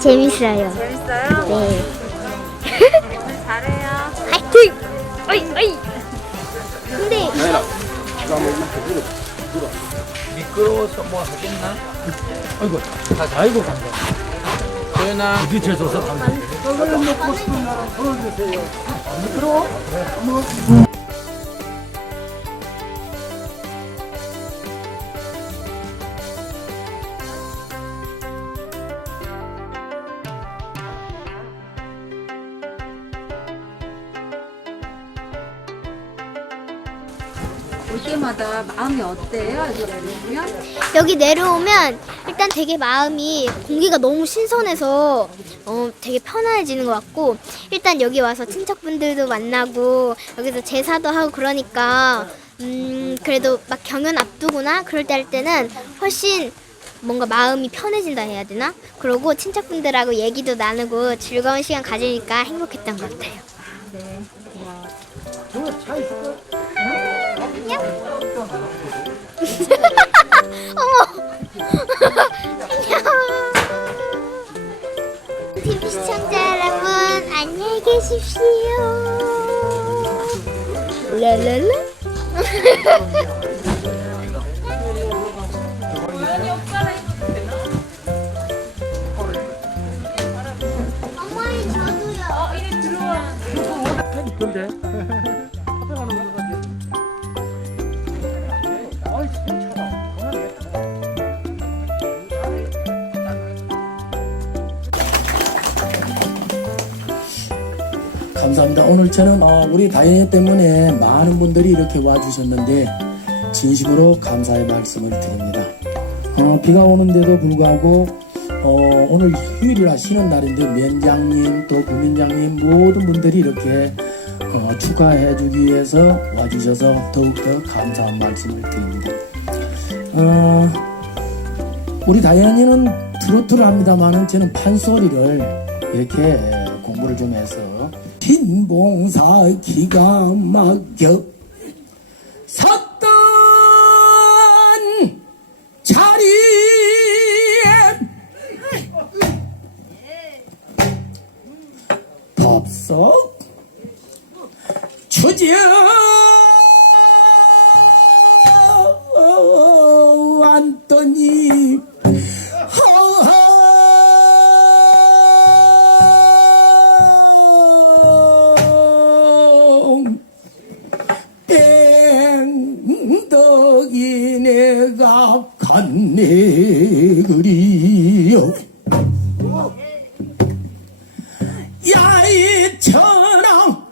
재밌어요. 재밌어요? 네. 오늘 잘해요. 화이팅! 어이, 어이! 근데 아니라 이거 한번 이렇게 물어 물어 미끄러워서 뭐 하겠나? 아이고, 다, 아이고, 감사. 소연아. 부딪혀줘서 감사. 올 때마다 마음이 어때요? 이거 내려오면? 여기 내려오면 일단 되게 마음이 공기가 너무 신선해서 어, 되게 편안해지는 것 같고 일단 여기 와서 친척분들도 만나고 여기서 제사도 하고 그러니까 음 그래도 막 경연 앞두거나 그럴 때 할 때는 훨씬 뭔가 마음이 편해진다 해야 되나? 그러고 친척분들하고 얘기도 나누고 즐거운 시간 가지니까 행복했던 것 같아요. 네. TV 시청자 여러분 안녕히 계십시오. 랄랄라. 어머니 저도요. 이쁜데? 감사합니다. 오늘 저는 어, 우리 다이네 때문에 많은 분들이 이렇게 와주셨는데 진심으로 감사의 말씀을 드립니다. 어, 비가 오는데도 불구하고 어, 오늘 휴일이라 쉬는 날인데 면장님 또 구민장님 모든 분들이 이렇게 어, 축하해 주기 위해서 와주셔서 더욱더 감사한 말씀을 드립니다. 어, 우리 다이언이는 트로트를 합니다만은 저는 판소리를 이렇게 공부를 좀 해서 흰봉사 기가 막혀 섰던 자리에 덥석 주저 앉더니 갔네 그리요 야이처럼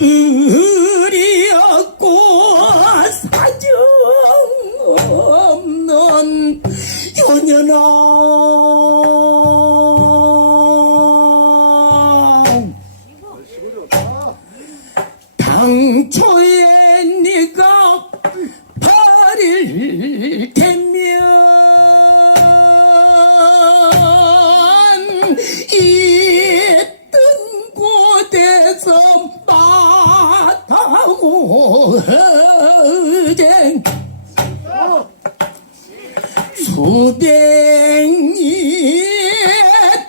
의리없고 사정 없는 효녀나 당초에 있던 곳에서 마타고 허쟁. 수백리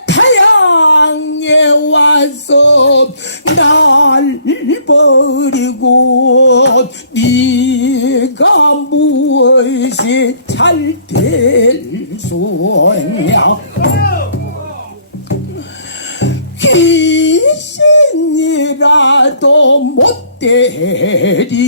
타양에 와서 날 버리고 네가 무엇이 잘 될 수 있냐 귀신이라도 못 때리라